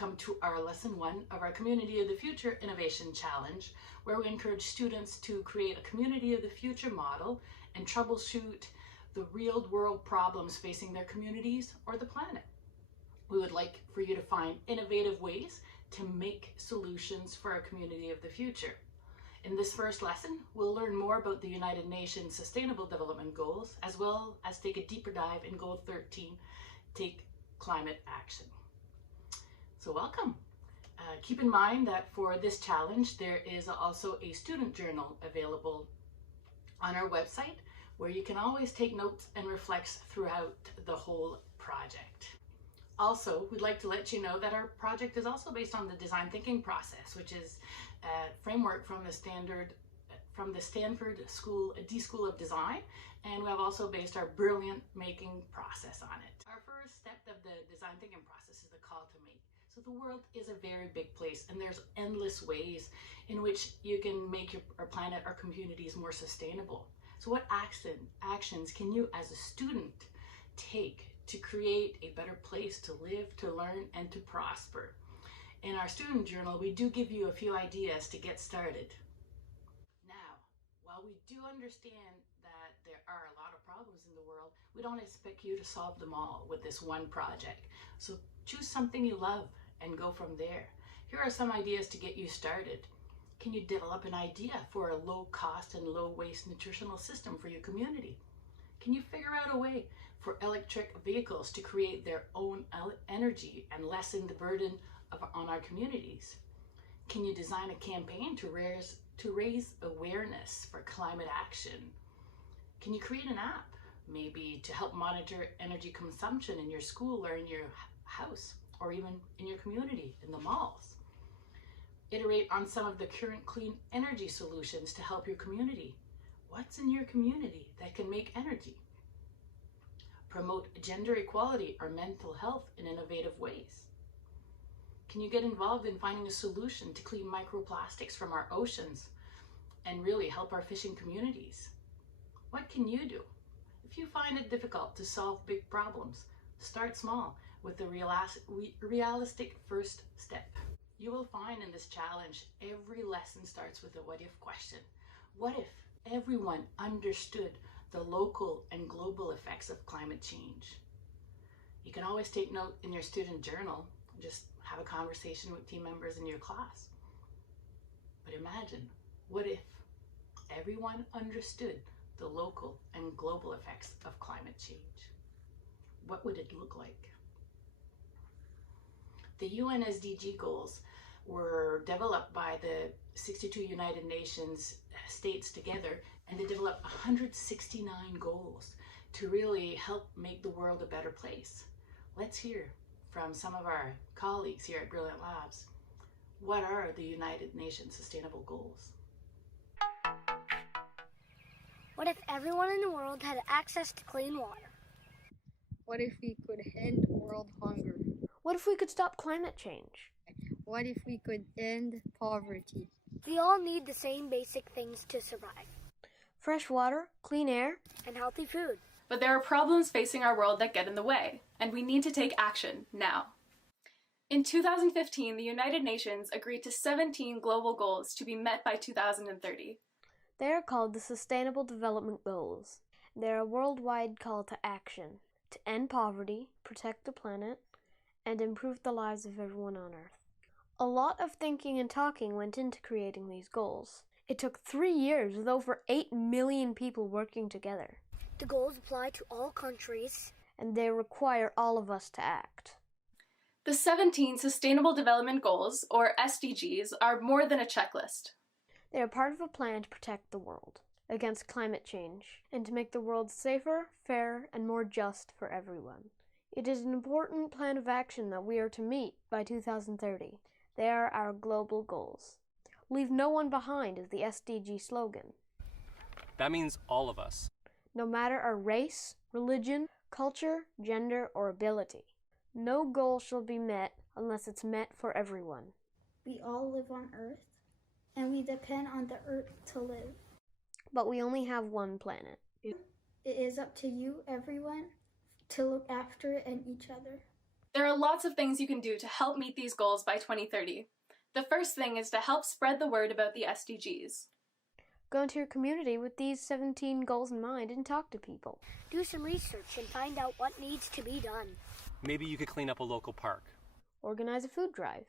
Welcome to our lesson 1 of our Community of the Future Innovation Challenge, where we encourage students to create a Community of the Future model and troubleshoot the real-world problems facing their communities or the planet. We would like for you to find innovative ways to make solutions for our community of the future. In this first lesson, we'll learn more about the United Nations Sustainable Development Goals, as well as take a deeper dive in Goal 13, Take Climate Action. So welcome. Keep in mind that for this challenge, there is also a student journal available on our website where you can always take notes and reflect throughout the whole project. Also, we'd like to let you know that our project is also based on the design thinking process, which is a framework from the Stanford School of Design, and we have also based our brilliant making process on it. Our first step of the design thinking process is the call to make. So the world is a very big place, and there's endless ways in which you can make our planet, our communities more sustainable. So what actions can you as a student take to create a better place to live, to learn, and to prosper? In our student journal, we do give you a few ideas to get started. Now, while we do understand that there are a lot of problems in the world, we don't expect you to solve them all with this one project. So choose something you love and go from there. Here are some ideas to get you started. Can you develop an idea for a low cost and low waste nutritional system for your community? Can you figure out a way for electric vehicles to create their own energy and lessen the burden on our communities? Can you design a campaign to raise awareness for climate action? Can you create an app, maybe to help monitor energy consumption in your school or in your house, or even in your community, in the malls? Iterate on some of the current clean energy solutions to help your community. What's in your community that can make energy? Promote gender equality or mental health in innovative ways. Can you get involved in finding a solution to clean microplastics from our oceans and really help our fishing communities? What can you do? If you find it difficult to solve big problems, start small with the realistic first step. You will find in this challenge, every lesson starts with a what if question. What if everyone understood the local and global effects of climate change? You can always take note in your student journal, just have a conversation with team members in your class. But imagine, what if everyone understood the local and global effects of climate change? What would it look like? The UN SDG goals were developed by the 62 United Nations states together, and they developed 169 goals to really help make the world a better place. Let's hear from some of our colleagues here at Brilliant Labs. What are the United Nations Sustainable Goals? What if everyone in the world had access to clean water? What if we could end world hunger? What if we could stop climate change? What if we could end poverty? We all need the same basic things to survive. Fresh water, clean air, and healthy food. But there are problems facing our world that get in the way, and we need to take action now. In 2015, the United Nations agreed to 17 global goals to be met by 2030. They are called the Sustainable Development Goals. They're a worldwide call to action to end poverty, protect the planet, and improve the lives of everyone on Earth. A lot of thinking and talking went into creating these goals. It took 3 years with over 8 million people working together. The goals apply to all countries, and they require all of us to act. The 17 Sustainable Development Goals, or SDGs, are more than a checklist. They are part of a plan to protect the world against climate change and to make the world safer, fairer, and more just for everyone. It is an important plan of action that we are to meet by 2030. They are our global goals. Leave no one behind is the SDG slogan. That means all of us. No matter our race, religion, culture, gender, or ability. No goal shall be met unless it's met for everyone. We all live on Earth, and we depend on the Earth to live. But we only have one planet. It is up to you, everyone, to look after it and each other. There are lots of things you can do to help meet these goals by 2030. The first thing is to help spread the word about the SDGs. Go into your community with these 17 goals in mind and talk to people. Do some research and find out what needs to be done. Maybe you could clean up a local park. Organize a food drive.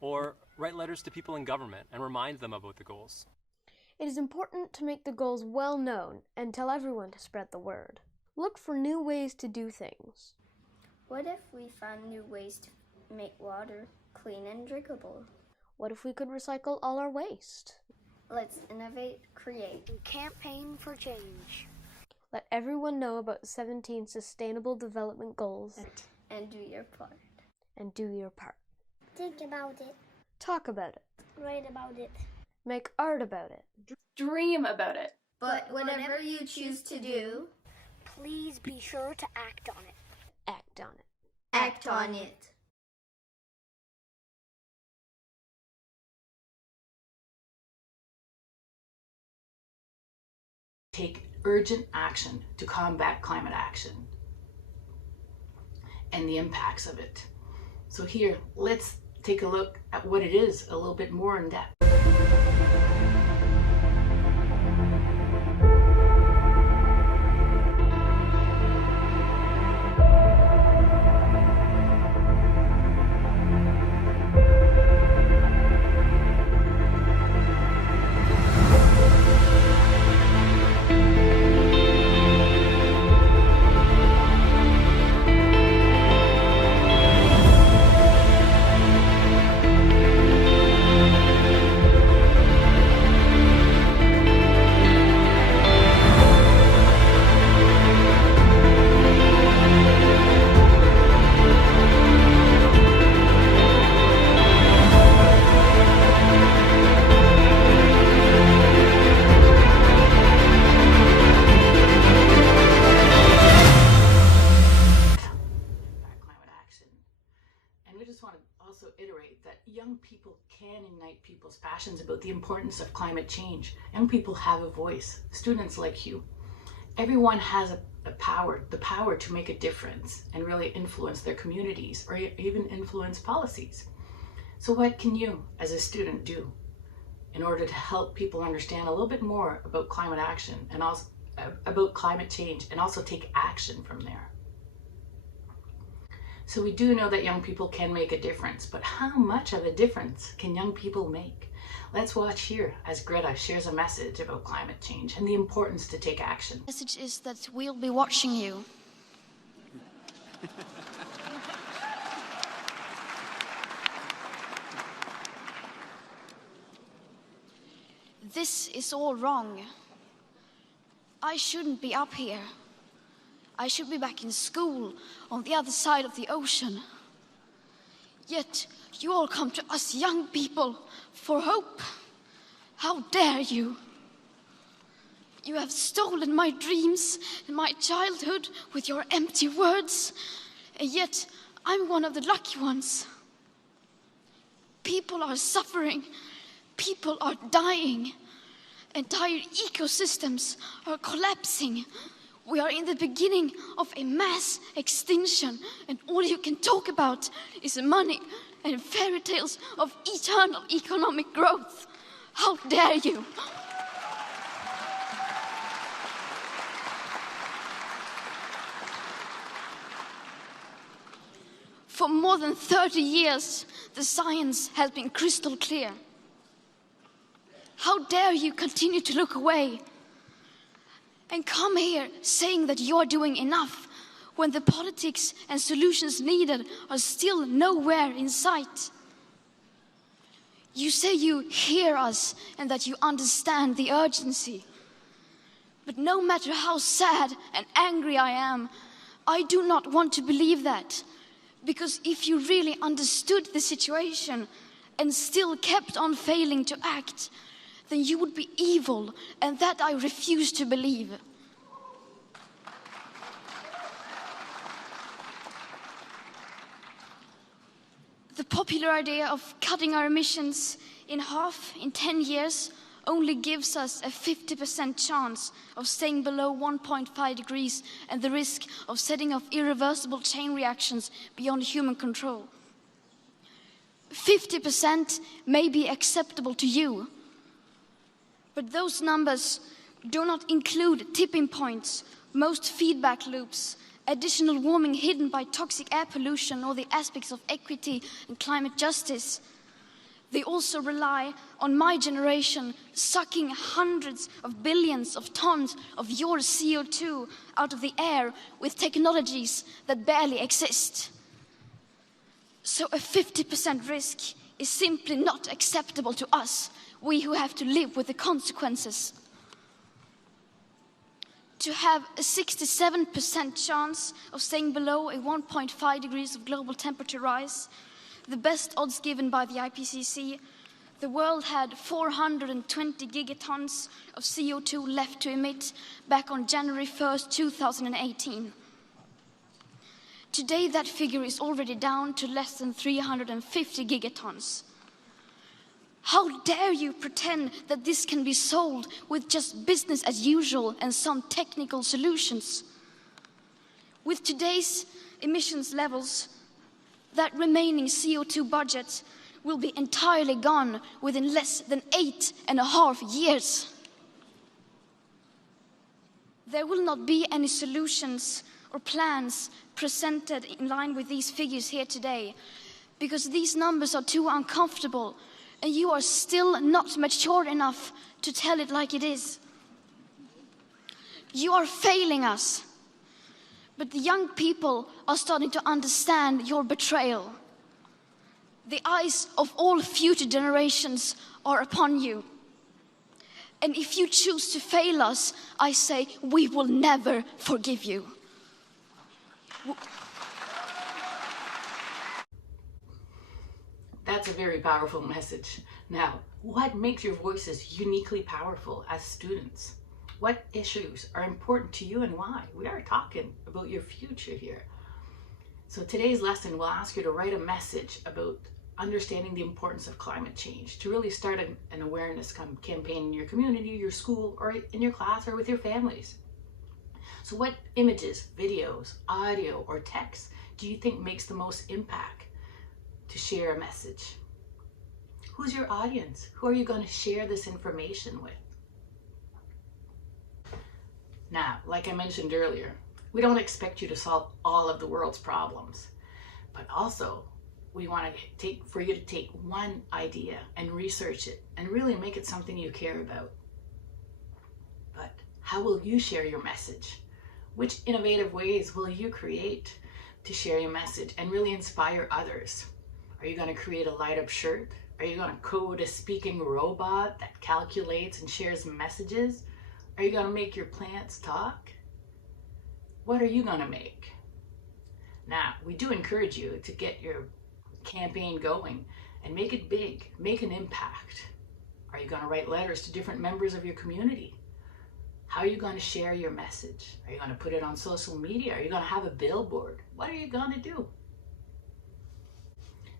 Or write letters to people in government and remind them about the goals. It is important to make the goals well known and tell everyone to spread the word. Look for new ways to do things. What if we found new ways to make water clean and drinkable? What if we could recycle all our waste? Let's innovate, create, And campaign for change. Let everyone know about 17 Sustainable Development Goals and do your part. and do your part. Think about it. Talk about it. Write about it. Make art about it. Dream about it. But whatever you choose to do, Please be sure to act on it. Act on it. act on it. Take urgent action to combat climate action and the impacts of it. So here, let's take a look at what it is a little bit more in depth. Young people can ignite people's passions about the importance of climate change. Young people have a voice. Students like you. Everyone has the power to make a difference and really influence their communities or even influence policies. So what can you as a student do in order to help people understand a little bit more about climate action and also about climate change and also take action from there? So we do know that young people can make a difference, but how much of a difference can young people make? Let's watch here as Greta shares a message about climate change and the importance to take action. The message is that we'll be watching you. This is all wrong. I shouldn't be up here. I should be back in school on the other side of the ocean. Yet you all come to us young people for hope. How dare you? You have stolen my dreams and my childhood with your empty words, and yet I'm one of the lucky ones. People are suffering. People are dying. Entire ecosystems are collapsing. We are in the beginning of a mass extinction, and all you can talk about is money and fairy tales of eternal economic growth. How dare you? For more than 30 years, the science has been crystal clear. How dare you continue to look away and come here saying that you're doing enough when the politics and solutions needed are still nowhere in sight? You say you hear us and that you understand the urgency. But no matter how sad and angry I am, I do not want to believe that. Because if you really understood the situation and still kept on failing to act, then you would be evil, and that I refuse to believe. The popular idea of cutting our emissions in half in 10 years only gives us a 50% chance of staying below 1.5 degrees and the risk of setting off irreversible chain reactions beyond human control. 50% may be acceptable to you, but those numbers do not include tipping points, most feedback loops, additional warming hidden by toxic air pollution, or the aspects of equity and climate justice. They also rely on my generation sucking hundreds of billions of tons of your CO2 out of the air with technologies that barely exist. So a 50% risk is simply not acceptable to us, we who have to live with the consequences. To have a 67% chance of staying below a 1.5 degrees of global temperature rise, the best odds given by the IPCC, the world had 420 gigatons of CO2 left to emit back on January 1st, 2018. Today, that figure is already down to less than 350 gigatons. How dare you pretend that this can be solved with just business as usual and some technical solutions? With today's emissions levels, that remaining CO2 budget will be entirely gone within less than 8.5 years. There will not be any solutions or plans presented in line with these figures here today, because these numbers are too uncomfortable and you are still not mature enough to tell it like it is. You are failing us, but the young people are starting to understand your betrayal. The eyes of all future generations are upon you. And if you choose to fail us, I say we will never forgive you. That's a very powerful message. Now, what makes your voices uniquely powerful as students? What issues are important to you and why? We are talking about your future here. So today's lesson will ask you to write a message about understanding the importance of climate change, to really start an awareness campaign in your community, your school, or in your class, or with your families. So what images, videos, audio, or text do you think makes the most impact to share a message? Who's your audience? Who are you going to share this information with? Now, like I mentioned earlier, we don't expect you to solve all of the world's problems, but also we want for you to take one idea and research it and really make it something you care about. But how will you share your message? Which innovative ways will you create to share your message and really inspire others? Are you going to create a light-up shirt? Are you going to code a speaking robot that calculates and shares messages? Are you going to make your plants talk? What are you going to make? Now, we do encourage you to get your campaign going and make it big, make an impact. Are you going to write letters to different members of your community? How are you going to share your message? Are you going to put it on social media? Are you going to have a billboard? What are you going to do?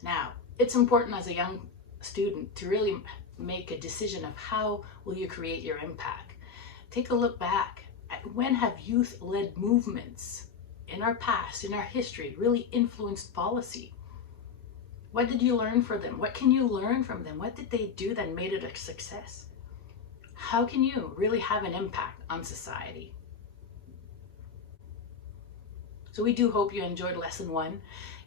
Now, it's important as a young student to really make a decision of how will you create your impact. Take a look back at when have youth-led movements in our past, in our history, really influenced policy. What did you learn from them? What can you learn from them? What did they do that made it a success? How can you really have an impact on society? So we do hope you enjoyed lesson 1.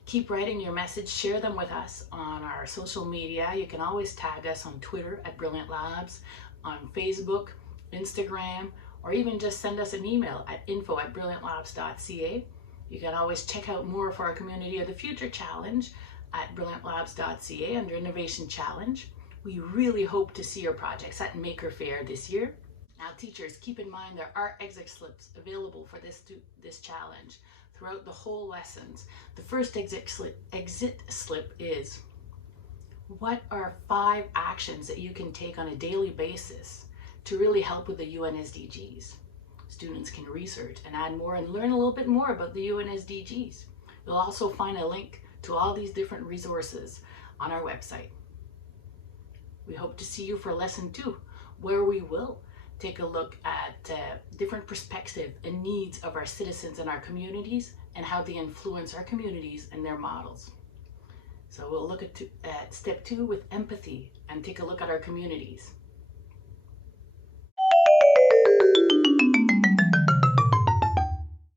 Keep writing your message, share them with us on our social media. You can always tag us on Twitter at Brilliant Labs, on Facebook, Instagram, or even just send us an email at info@brilliantlabs.ca. You can always check out more for our Community of the Future Challenge at brilliantlabs.ca under Innovation Challenge. We really hope to see your projects at Maker Faire this year. Now, teachers, keep in mind there are exit slips available for this challenge throughout the whole lessons. The first exit slip is, what are 5 actions that you can take on a daily basis to really help with the UN SDGs? Students can research and add more and learn a little bit more about the UN SDGs. You'll also find a link to all these different resources on our website. We hope to see you for lesson 2. where we will take a look at different perspectives and needs of our citizens and our communities and how they influence our communities and their models. So we'll look at step 2 with empathy and take a look at our communities.